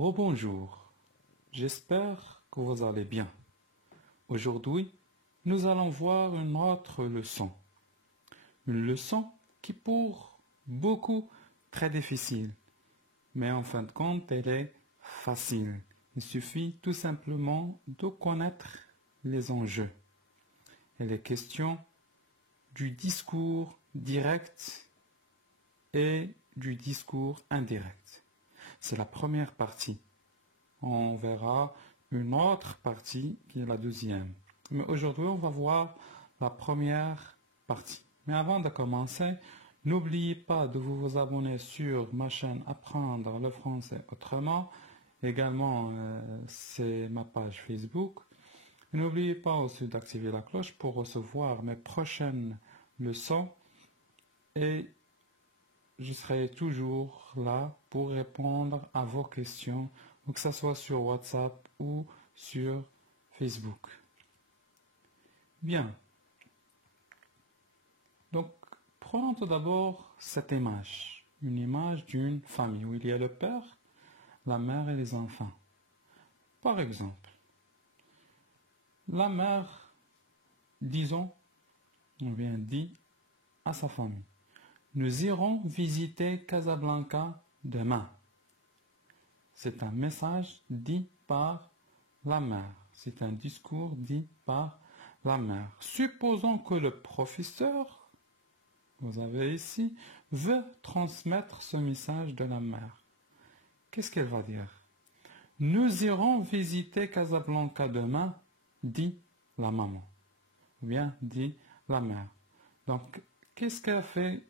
Rebonjour, j'espère que vous allez bien. Aujourd'hui, nous allons voir une autre leçon. Une leçon qui pour beaucoup très difficile, mais en fin de compte, elle est facile. Il suffit tout simplement de connaître les enjeux. Elle est question du discours direct et du discours indirect. C'est la première partie. On verra une autre partie qui est la deuxième. Mais aujourd'hui, on va voir la première partie. Mais avant de commencer, n'oubliez pas de vous abonner sur ma chaîne Apprendre le français autrement. Également, c'est ma page Facebook. N'oubliez pas aussi d'activer la cloche pour recevoir mes prochaines leçons. Et je serai toujours là pour répondre à vos questions, que ce soit sur WhatsApp ou sur Facebook. Bien. Donc, prenons tout d'abord cette image. Une image d'une famille où il y a le père, la mère et les enfants. Par exemple, la mère, disons, on vient dit à sa famille: nous irons visiter Casablanca demain. C'est un message dit par la mère. C'est un discours dit par la mère. Supposons que le professeur, vous avez ici, veut transmettre ce message de la mère. Qu'est-ce qu'elle va dire? Nous irons visiter Casablanca demain, dit la maman. Ou bien dit la mère. Donc, qu'est-ce qu'a fait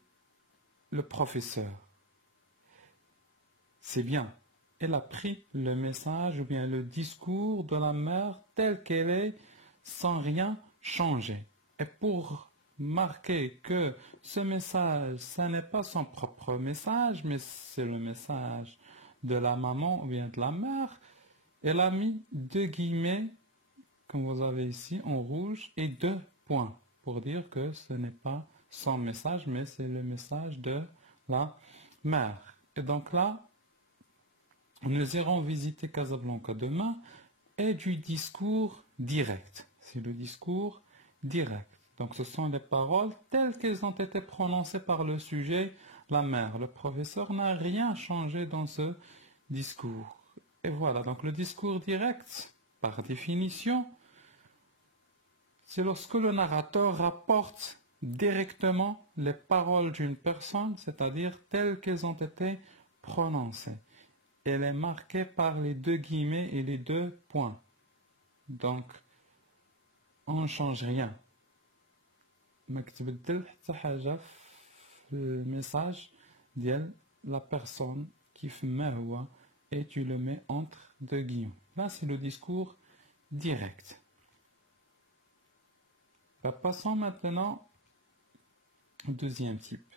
le professeur? C'est bien. Elle a pris le message ou bien le discours de la mère tel qu'elle est, sans rien changer. Et pour marquer que ce message, ce n'est pas son propre message, mais c'est le message de la maman ou bien de la mère, elle a mis deux guillemets, comme vous avez ici, en rouge, et deux points, pour dire que ce n'est pas son message, mais c'est le message de la mère. Et donc là, nous irons visiter Casablanca demain, et du discours direct. C'est le discours direct. Donc ce sont les paroles telles qu'elles ont été prononcées par le sujet, la mère. Le professeur n'a rien changé dans ce discours. Et voilà, donc le discours direct, par définition, c'est lorsque le narrateur rapporte directement les paroles d'une personne, c'est-à-dire telles qu'elles ont été prononcées. Elle est marquée par les deux guillemets et les deux points. Donc, on ne change rien. ما كتبدل حتى حاجة في الميساج ديال la personne كيف ما هو et tu le mets entre deux guillemets. Là, c'est le discours direct. Passons maintenant au deuxième type.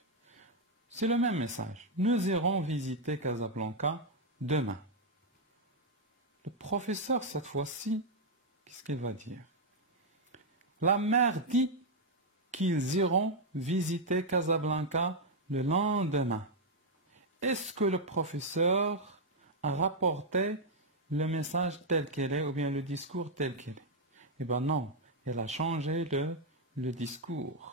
C'est le même message. Nous irons visiter Casablanca demain. Le professeur, cette fois-ci, qu'est-ce qu'il va dire? La mère dit qu'ils iront visiter Casablanca le lendemain. Est-ce que le professeur a rapporté le message tel qu'il est ou bien le discours tel qu'il est? Eh bien non, elle a changé le discours.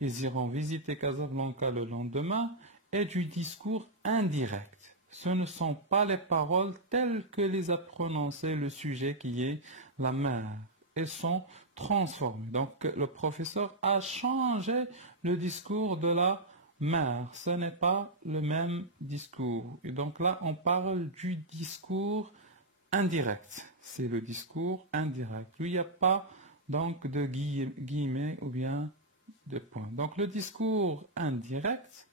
Ils iront visiter Casablanca le lendemain et du discours indirect. Ce ne sont pas les paroles telles que les a prononcées le sujet qui est la mère. Elles sont transformées. Donc le professeur a changé le discours de la mère. Ce n'est pas le même discours. Et donc là, on parle du discours indirect. C'est le discours indirect. Lui, il n'y a pas donc de guillemets ou bien de points. Donc le discours indirect,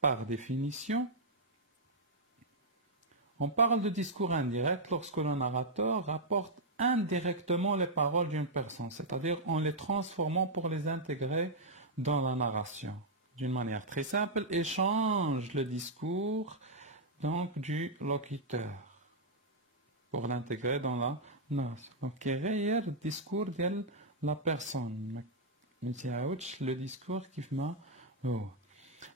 par définition, on parle de discours indirect lorsque le narrateur rapporte indirectement les paroles d'une personne, c'est-à-dire en les transformant pour les intégrer dans la narration. D'une manière très simple, et change le discours donc du locuteur pour l'intégrer dans la narration. Donc, يغير le discours de la personne. Mais le discours qui m'a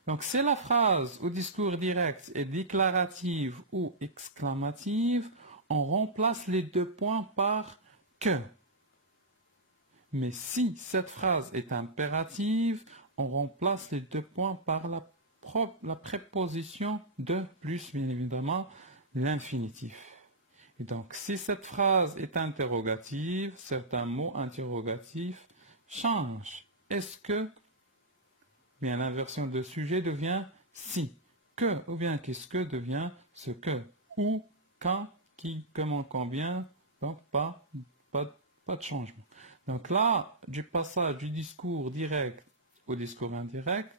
Donc, si la phrase au discours direct est déclarative ou exclamative, on remplace les deux points par que. Mais si cette phrase est impérative, on remplace les deux points par la préposition de plus, bien évidemment, l'infinitif. Et donc, si cette phrase est interrogative, certains mots interrogatifs changent. Est-ce que, bien l'inversion de sujet devient si. Que, ou bien qu'est-ce que devient ce que. Où, quand, qui, comment, combien. Donc, pas de changement. Donc là, du passage du discours direct au discours indirect,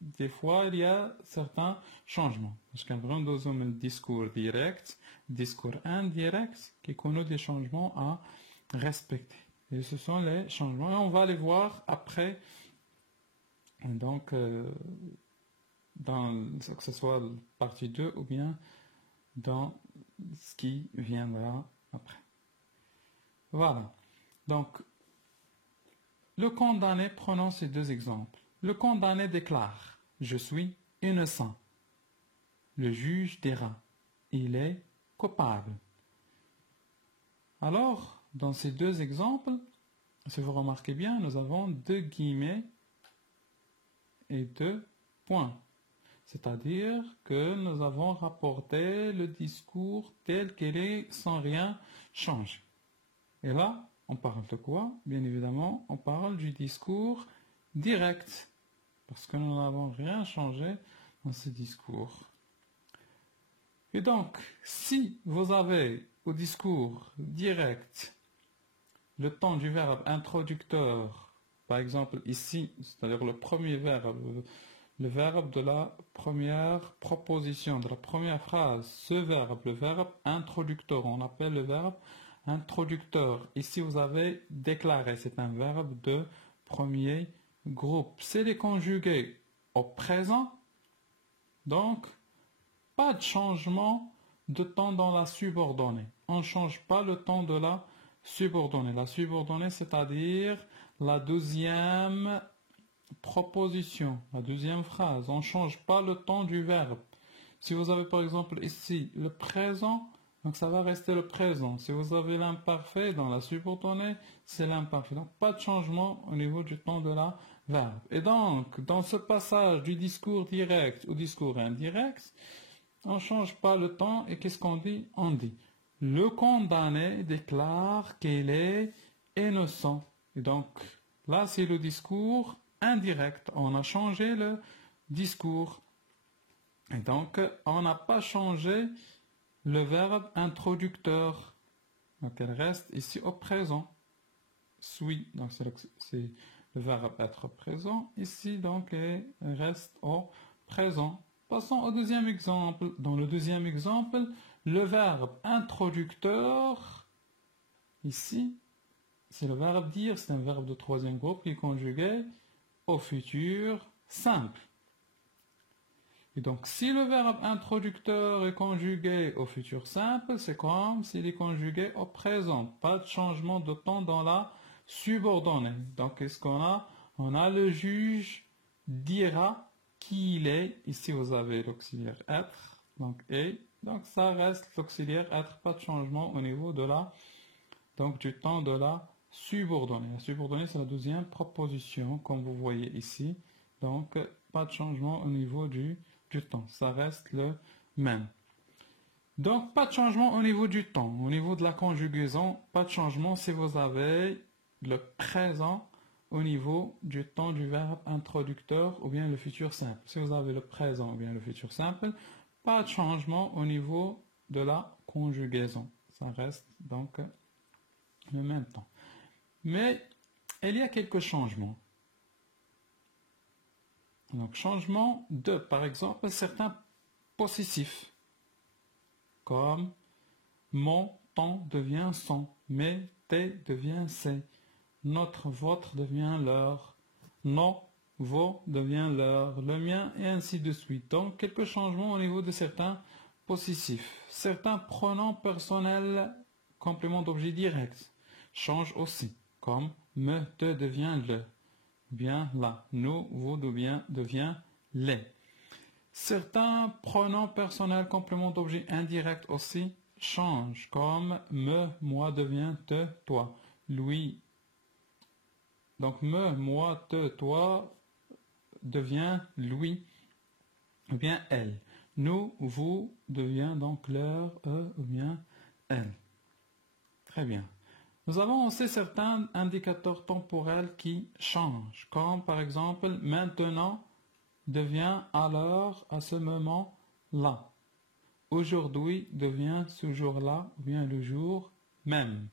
des fois, il y a certains changements. Parce qu'un vrai deuxième le discours direct, discours indirect, qui connaît des changements à respecter. Et ce sont les changements. Et on va les voir après. Donc, que ce soit partie 2 ou bien dans ce qui viendra après. Voilà. Donc, le condamné, prenons ces deux exemples. Le condamné déclare « Je suis innocent ». Le juge dira « Il est coupable ». Alors, dans ces deux exemples, si vous remarquez bien, nous avons deux guillemets et deux points. C'est-à-dire que nous avons rapporté le discours tel qu'il est sans rien changer. Et là, on parle de quoi? Bien évidemment, on parle du discours direct. Parce que nous n'avons rien changé dans ce discours. Et donc, si vous avez au discours direct le temps du verbe introducteur, par exemple ici, c'est-à-dire le premier verbe, le verbe de la première proposition, de la première phrase, ce verbe, le verbe introducteur, on appelle le verbe introducteur. Ici, vous avez déclaré, c'est un verbe de premier groupe. C'est les conjugués au présent, donc pas de changement de temps dans la subordonnée. On ne change pas le temps de la subordonnée. La subordonnée, c'est-à-dire la deuxième proposition, la deuxième phrase. On ne change pas le temps du verbe. Si vous avez par exemple ici le présent, donc ça va rester le présent. Si vous avez l'imparfait dans la subordonnée, c'est l'imparfait. Donc pas de changement au niveau du temps de la verbe. Et donc, dans ce passage du discours direct au discours indirect, on ne change pas le temps et qu'est-ce qu'on dit? On dit le condamné déclare qu'il est innocent. Et donc, là, c'est le discours indirect. On a changé le discours. Et donc, on n'a pas changé le verbe introducteur. Donc, elle reste ici au présent. Suis, donc c'est le verbe être présent. Ici, donc, elle reste au présent. Passons au deuxième exemple. Dans le deuxième exemple, le verbe introducteur, ici, c'est le verbe dire, c'est un verbe de troisième groupe qui est conjugué au futur simple. Et donc, si le verbe introducteur est conjugué au futur simple, c'est comme s'il est conjugué au présent. Pas de changement de temps dans la subordonnée. Donc, qu'est-ce qu'on a? On a le juge dira qu'il est. Ici, vous avez l'auxiliaire être, donc et. Donc, ça reste l'auxiliaire être, pas de changement au niveau de la, donc du temps de la subordonnée. La subordonnée, c'est la deuxième proposition, comme vous voyez ici. Donc, pas de changement au niveau du temps. Ça reste le même. Donc, pas de changement au niveau du temps. Au niveau de la conjugaison, pas de changement si vous avez le présent au niveau du temps du verbe introducteur ou bien le futur simple. Si vous avez le présent ou bien le futur simple, pas de changement au niveau de la conjugaison. Ça reste donc le même temps. Mais il y a quelques changements. Donc, changement de, par exemple, certains possessifs, comme mon, ton devient son, mes, tes devient ses, notre, votre devient leur, nos, vos devient leur, le mien, et ainsi de suite. Donc, quelques changements au niveau de certains possessifs. Certains pronoms personnels, complément d'objet direct, changent aussi, comme me, te devient le. Bien là, nous, vous devient les. Certains pronoms personnels complément d'objet indirect aussi changent, comme me, moi devient te, toi. Lui. Donc me, moi, te, toi devient lui ou bien elle. Nous, vous devient donc leur, eux ou bien elle. Très bien. Nous avons aussi certains indicateurs temporels qui changent, comme par exemple maintenant devient alors à ce moment-là. Aujourd'hui devient ce jour-là ou bien le jour même.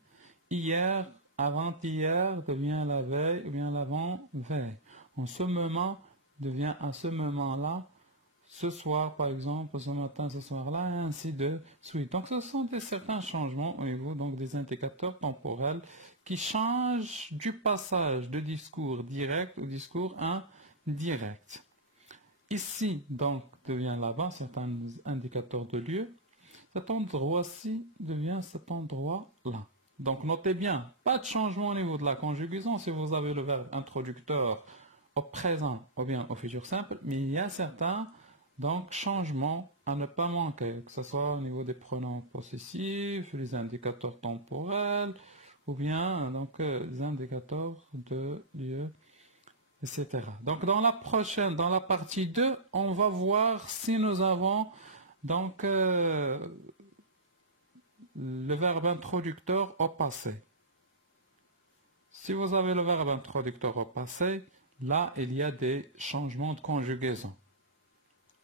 Hier, avant-hier devient la veille ou bien l'avant-veille. En ce moment devient à ce moment-là, ce soir par exemple, ce matin, ce soir-là, et ainsi de suite. Donc ce sont certains changements au niveau donc, des indicateurs temporels qui changent du passage de discours direct au discours indirect. Ici, donc, devient là-bas, c'est un indicateur de lieu. Cet endroit-ci devient cet endroit-là. Donc, notez bien, pas de changement au niveau de la conjugaison si vous avez le verbe introducteur au présent ou bien au futur simple, mais il y a certains donc, changements à ne pas manquer, que ce soit au niveau des pronoms possessifs, les indicateurs temporels, ou bien donc, les indicateurs de lieu, etc. Donc dans la partie 2, on va voir si nous avons donc le verbe introducteur au passé. Si vous avez le verbe introducteur au passé, là il y a des changements de conjugaison.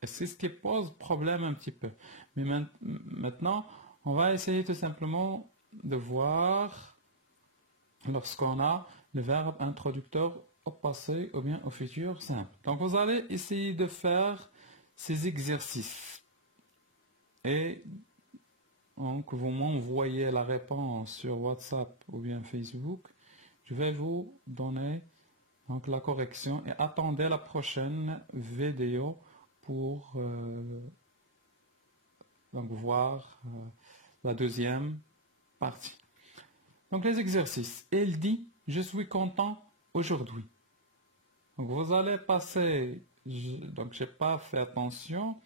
Et c'est ce qui pose problème un petit peu. Mais maintenant, on va essayer tout simplement de voir lorsqu'on a le verbe introducteur au passé ou bien au futur simple. Donc vous allez essayer de faire ces exercices. Et donc vous m'envoyez la réponse sur WhatsApp ou bien Facebook. Je vais vous donner donc, la correction et attendez la prochaine vidéo pour donc voir la deuxième partie. Donc les exercices. Elle dit, je suis content aujourd'hui. Donc vous allez passer, donc j'ai pas fait attention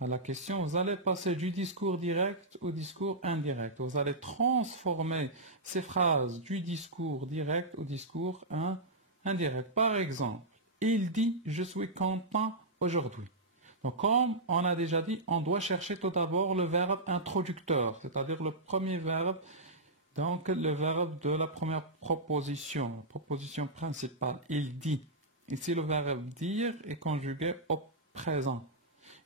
à la question, vous allez passer du discours direct au discours indirect. Vous allez transformer ces phrases du discours direct au discours indirect. Par exemple, il dit, je suis content aujourd'hui. Donc, comme on a déjà dit, on doit chercher tout d'abord le verbe introducteur, c'est-à-dire le premier verbe, donc le verbe de la première proposition, proposition principale. Il dit. Ici, le verbe dire est conjugué au présent.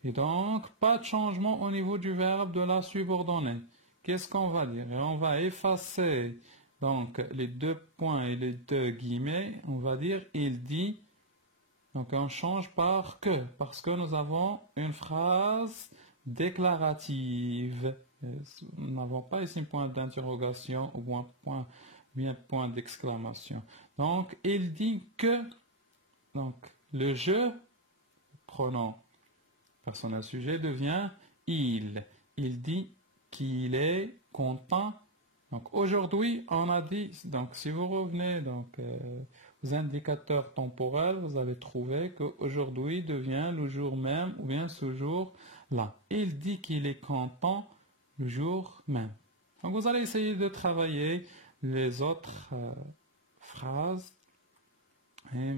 Et donc, pas de changement au niveau du verbe de la subordonnée. Qu'est-ce qu'on va dire? Et on va effacer donc les deux points et les deux guillemets. On va dire il dit. Donc on change par que, parce que nous avons une phrase déclarative. Nous n'avons pas ici un point d'interrogation ou un point d'exclamation. Donc il dit que, donc le je, pronom personnel sujet devient il. Il dit qu'il est content. Donc aujourd'hui, on a dit, donc si vous revenez donc aux indicateurs temporels, vous allez trouver qu'aujourd'hui devient le jour même ou bien ce jour-là. Il dit qu'il est content le jour même. Donc vous allez essayer de travailler les autres phrases et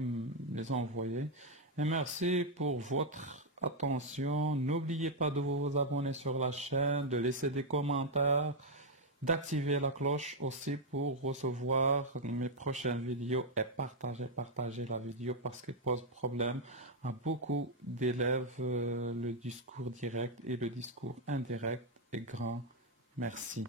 les envoyer. Et merci pour votre attention. N'oubliez pas de vous abonner sur la chaîne, de laisser des commentaires, d'activer la cloche aussi pour recevoir mes prochaines vidéos et partager la vidéo parce qu'il pose problème à beaucoup d'élèves le discours direct et le discours indirect. Et grand merci.